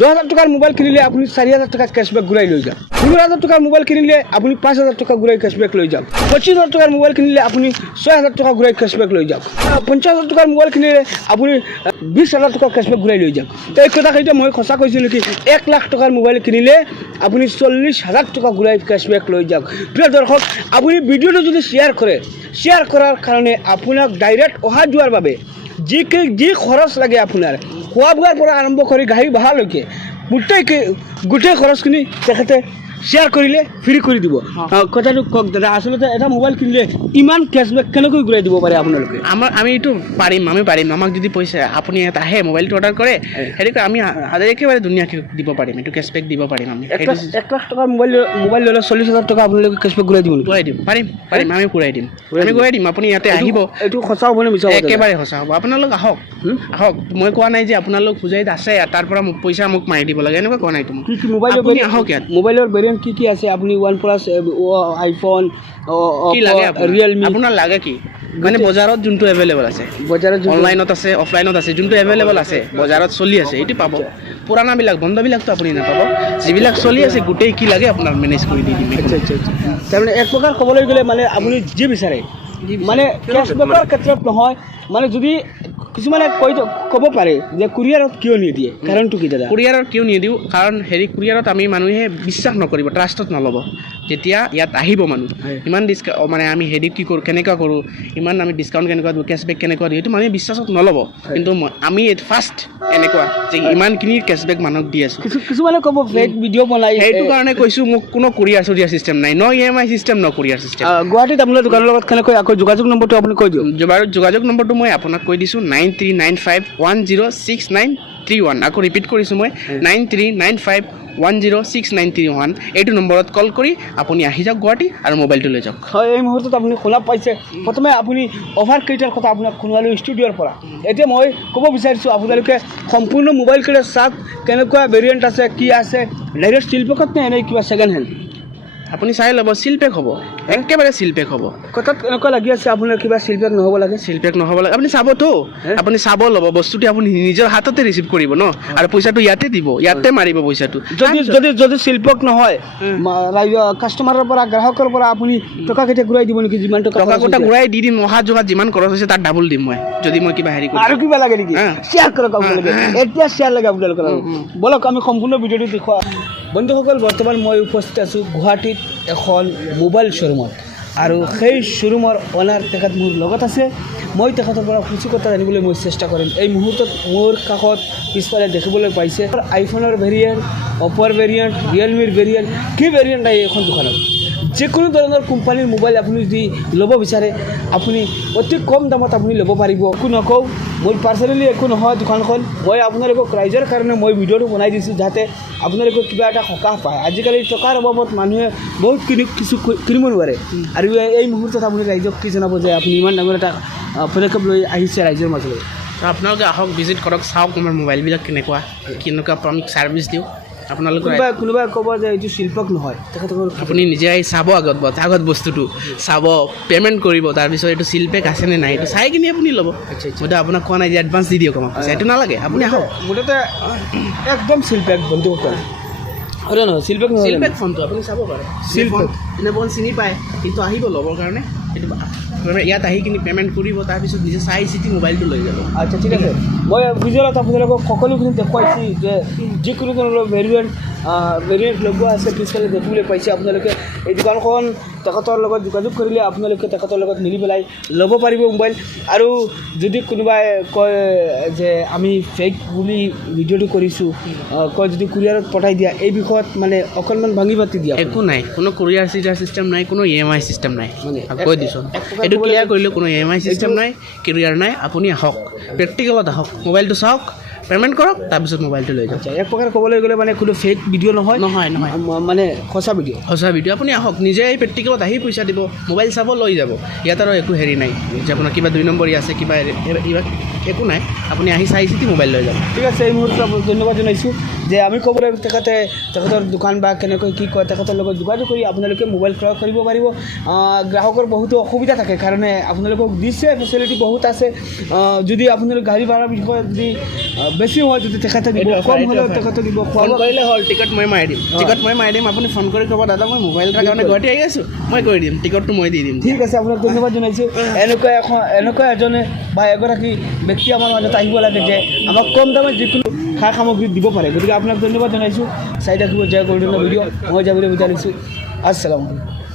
10,000 টাকার মোবাইল কিনিলে আপনি 4,000 টাকা ক্যাশব্যাক ঘুরাই লই যান। 15,000 টাকার মোবাইল কিনিলে আপনি 5,000 টাকা ঘুরাই ক্যাশব্যাক লই যান। 25,000 টাকার মোবাইল কিনিলে আপনি 6,000 টাকা ঘুরাই ক্যাশব্যাক লই যান। 50,000 টাকার মোবাইল কিনিলে আপনি 20,000 টাকা ক্যাশব্যাক ঘুরাই লই যান। তো এই কথা কইতে মই খসা কইছিলো কি 1 লাখ টাকার মোবাইল কিনিলে আপনি 40,000 টাকা ঘুরাই ক্যাশব্যাক লই যান। প্রিয় দর্শক, আপনি ভিডিওটা যদি শেয়ার করার কারণে আপনার ডাইরেক্ট অহা যোৱাৰ বাবে যি খৰচ লাগে আপোনাৰ খোৱা বোৱাৰ পৰা আৰম্ভ কৰি গাড়ী ভাড়ালৈকে গোটেই খৰচখিনি তেখেতে শ্বেয়াৰ কৰিলে ফ্ৰী কৰি দিব। কথাটো কওক দাদা, আচলতে এটা মোবাইল কিনিলে ইমান কেছবেক কেনেকৈ ঘূৰাই দিব পাৰে আপোনালোকে? আমি এইটো আমি পাৰিম। আমাক যদি পইচা আপুনি ইয়াত আহে মোবাইলটো অৰ্ডাৰ কৰে সেইটো আমি একেবাৰে ধুনীয়াকৈ দিব পাৰিম, এইটো কেছবেক দিব পাৰিম। আমি 1 লাখ টকাৰ মোবাইল ল'লে 40,000 টকা আপোনালোকে কেছবেক ঘূৰাই দিব নেকি? ঘূৰাই দিম, পাৰিম আমি ঘূৰাই দিম। আপুনি ইয়াতে আহিব। এইটো সঁচা হ'বনে মিছা হ'ব? একেবাৰে সঁচা হ'ব। আপোনালোক আহক। মই কোৱা নাই যে আপোনালোক পূজাৰীত আছে তাৰ পৰা পইচা মোক মাৰি দিব লাগে, এনেকুৱা কোৱা নাই তোমাক। কি মোবাইলৰ আহক ইয়াত। মোবাইলৰ ভেৰিয়েণ্ট কি আছে? আপুনি OnePlus, আইফোন, কি লাগে ৰিয়েলমি, আপোনাৰ লাগে কি? মানে বজাৰত যোনটো এভেইলেবল আছে, বজাৰত অনলাইনত আছে, অফলাইনত আছে, যোনটো এভেইলেবল আছে বজাৰত চলি আছে এইটো পাব। পুৰাণাবিলাক বন্ধবিলাকতো আপুনি নাপাব। যিবিলাক চলি আছে গোটেই কি লাগে আপোনাক মেনেজ কৰি দি দিম। আচ্ছা। তাৰমানে এক প্ৰকাৰ ক'বলৈ গ'লে মানে আপুনি যি বিচাৰে, মানে কেছবেকৰ ক্ষেত্ৰত নহয়, মানে যদি কিছুমানে ক'ব পাৰে যে কুৰিয়াৰত কিয় নিদিয়ে, কাৰণটো কি দাদা? কুৰিয়াৰত কিয় নিদিওঁ, কাৰণ কুৰিয়াৰত আমি মানুহে বিশ্বাস নকৰিব, ট্ৰাষ্টত নল'ব। যেতিয়া ইয়াত আহিব মানুহ ইমান মানে আমি কি কৰোঁ, কেনেকুৱা কৰোঁ, ইমান আমি ডিছকাউণ্ট কেনেকুৱা দিওঁ, কেছবেক কেনেকুৱা দিওঁ, এইটো মানুহে বিশ্বাসত নল'ব। কিন্তু আমি ফাৰ্ষ্ট এনেকুৱা যে ইমানখিনি কেছবেক মানুহক দি আছোঁ। কিছুমানে ক'ব ফেক ভিডিঅ' বনাই, সেইটো কাৰণে কৈছোঁ মোক কোনো কুৰিয়াৰ চিষ্টেম নাই, EMI চিষ্টেম, কুৰিয়াৰ চিষ্টেম। গুৱাহাটীত আপোনাৰ দোকানৰ লগত কেনেকৈ আকৌ যোগাযোগ নম্বৰটো আপুনি কৈ দিয়ক। যোগাযোগ নম্বৰটো মই আপোনাক কৈ দিছোঁ 9395106931। আকৌ ৰিপিট কৰিছোঁ মই 9395106931। এইটো নম্বৰত কল কৰি আপুনি আহি যাওক গুৱাহাটী আৰু মোবাইলটো লৈ যাওক। হয়, এই মুহূৰ্তত আপুনি শুনা পাইছে। প্ৰথমে আপুনি অভাৰ কেইটাৰ কথা আপোনাক শুনালোঁ ষ্টুডিঅ'ৰ পৰা। এতিয়া মই ক'ব বিচাৰিছোঁ আপোনালোকে সম্পূৰ্ণ মোবাইল কেইটা চাওক, কেনেকুৱা ভেৰিয়েণ্ট আছে, কি আছে, ডাইৰেক্ট শিল্পকত নে এনেই কিবা ছেকেণ্ড হেণ্ড? আপুনি চাই ল'ব, চিলপেক হ'ব, একেবাৰে চিলপেক হ'ব। কথাত এনেকুৱা লাগি আছে আপোনাৰ কিবা চিলপেক নহ'ব লাগে? চিলপেক নহ'ব লাগে। আপুনি চাবতো, আপুনি চাব ল'ব বস্তুটো, আপুনি নিজৰ হাততে ৰিচিভ কৰিব ন, আৰু পইচাটো ইয়াতে দিব, ইয়াতে মাৰিব পইচাটো। যদি চিলপেক নহয়, কাষ্টমাৰৰ পৰা, গ্ৰাহকৰ পৰা আপুনি টকা কেতিয়া ঘূৰাই দিব নেকি? যিমান টকা ঘূৰাই দি দিম। অহা যোৱা যিমান খৰচ হৈছে তাত ডাবল দিম মই, যদি মই কিবা হেৰি কৰোঁ। আৰু কিবা লাগে নেকি? শ্বেয়াৰ কৰক আপোনালোকে, এতিয়া শ্বেয়াৰ লাগে আপোনালোকৰ। বলক আমি সম্পূৰ্ণ ভিডিঅ'টো দেখুৱাওঁ। বন্ধুসকল, বৰ্তমান মই উপস্থিত আছোঁ গুৱাহাটীত এখন মোবাইল শ্ব'ৰুমত, আৰু সেই শ্ব'ৰুমৰ অনাৰ তেখেত মোৰ লগত আছে। মই তেখেতৰ পৰা কিছু কথা জানিবলৈ মই চেষ্টা কৰিম। এই মুহূৰ্তত মোৰ কাষত পিছফালে দেখিবলৈ পাইছে আইফোনৰ ভেৰিয়েণ্ট, অপ'ৰ ভেৰিয়েণ্ট, ৰিয়েলমিৰ ভেৰিয়েণ্ট, কি ভেৰিয়েণ্ট নাই এইখন দোকানত। যিকোনো ধৰণৰ কোম্পানীৰ মোবাইল আপুনি যদি ল'ব বিচাৰে আপুনি অতি কম দামত আপুনি ল'ব পাৰিব। একো নকওঁ, মোৰ পাৰ্চনেলি একো নহয় দোকানখন। মই আপোনালোকক ৰাইজৰ কাৰণে মই ভিডিঅ'টো বনাই দিছোঁ, যাতে আপোনালোকক কিবা এটা সকাহ পায়। আজিকালি টকাৰ অভাৱত মানুহে বহুত কিছু কিনিব নোৱাৰে, আৰু এই মুহূৰ্তত আপুনি ৰাইজক কি জনাব যে আপুনি ইমান ডাঙৰ এটা পদক্ষেপ লৈ আহিছে ৰাইজৰ মাজলৈ? আপোনালোকে আহক, ভিজিট কৰক, চাওক আমাৰ মোবাইলবিলাক কেনেকুৱা আমি ছাৰ্ভিচ দিওঁ। আপোনালোকে কোনোবাই ক'ব যে এইটো শিল্পক নহয়, তেখেতসকল আপুনি নিজে আহি চাব, আগত বস্তুটো চাব, পে'মেণ্ট কৰিব, তাৰপিছত এইটো শিল্পেক আছেনে নাই এইটো চাই কিনি আপুনি ল'ব। মইতো আপোনাক কোৱা নাই যে এডভান্স দি দিয়ক, আমাক পইচা এইটো নালাগে, আপুনি আহক। মুঠতে একদম শিল্পেক বন্ধুসকল, হয় নহয়? শিল্পেক ফোনটো আপুনি চাব পাৰে, শিল্পেক এনে বন চিনি পায়, কিন্তু আহিব ল'বৰ কাৰণে এইটো ইয়াত আহি কিনি পে'মেণ্ট কৰিব, তাৰপিছত নিজে চাই চিতি মোবাইলটো লৈ যাব। আচ্ছা, ঠিক আছে। মই ভিডিঅ'ত আপোনালোকক সকলোখিনি দেখুৱাইছোঁ যে যিকোনো ধৰণৰ ভেৰিয়েণ্ট লগোৱা আছে, পিছফালে দেখিবলৈ পাইছে আপোনালোকে। এই দোকানখন তেখেতৰ লগত যোগাযোগ কৰিলে আপোনালোকে তেখেতৰ লগত মিলি পেলাই ল'ব পাৰিব মোবাইল। আৰু যদি কোনোবাই কয় যে আমি ফেক বুলি ভিডিঅ'টো কৰিছোঁ, কয় যদি কুৰিয়াৰত পঠাই দিয়া, এই বিষয়ত মানে অকণমান ভাঙি পাতি দিয়া। একো নাই, কোনো কুৰিয়াৰ চিষ্টেম নাই, কোনো EMI চিষ্টেম নাই, মানে কৈ দিছোঁ। এইটো ক্লিয়াৰ কৰিলোঁ, কোনো EMI চিষ্টেম নাই, কুৰিয়াৰ নাই। আপুনি আহক, প্ৰেক্টিকেলত আহক, মোবাইলটো চাওক, পে'মেণ্ট কৰক, তাৰপিছত মোবাইলটো লৈ যাওক। এক প্ৰকাৰ ক'বলৈ গ'লে মানে কোনো ফেক ভিডিঅ' নহয়, মানে সঁচা ভিডিঅ'। আপুনি আহক, নিজে এই প্ৰেক্টিকেলত আহি পইচা দিব, মোবাইল চাব, লৈ যাব। ইয়াত আৰু একো হেৰি নাই যে আপোনাৰ কিবা 2 নম্বৰী আছে, কিবা একো নাই। আপুনি আহি চাই চিতি মোবাইল লৈ যাব। ঠিক আছে, এই মুহূৰ্তত ধন্যবাদ জনাইছোঁ যে আমি ক'বলৈ তেখেতৰ দোকান বা কেনেকৈ কি কয় তেখেতৰ লগত যোগাযোগ কৰি আপোনালোকে মোবাইল ক্ৰয় কৰিব পাৰিব। গ্ৰাহকৰ বহুতো অসুবিধা থাকে, কাৰণে আপোনালোকক দিছে ফেচিলিটি বহুত আছে। যদি আপোনালোক গাড়ী ভাড়াৰ বিষয়ে যদি বেছি হয় যদি তেখেতে দিব, এইটো কম offer, হ'লেও এইটো তেখেতে দিব। খোৱা ফোন বোৱা কৰিলে হ'ল, টিকট মই মাৰি দিম, টিকট মই মাৰি দিম, আপুনি ফোন কৰি ক'ব দাদা মই মোবাইল এটাৰ কাৰণে গুৱাহাটী আহি আছোঁ, মই কৰি দিম, টিকটটো মই দি দিম। ঠিক আছে, আপোনাক ধন্যবাদ জনাইছোঁ। এনেকুৱা এজনে বা এগৰাকী ব্যক্তি আমাৰ মাজত আহিব লাগে যে আমাক কম দামত যিকোনো সা সামগ্ৰী দিব পাৰে। গতিকে আপোনাক ধন্যবাদ জনাইছোঁ। চাই থাকিব জয় গল্ডেনৰ ভিডিঅ'। মই যাবলৈ বিচাৰিছোঁ। আসসালামু আলাইকুম।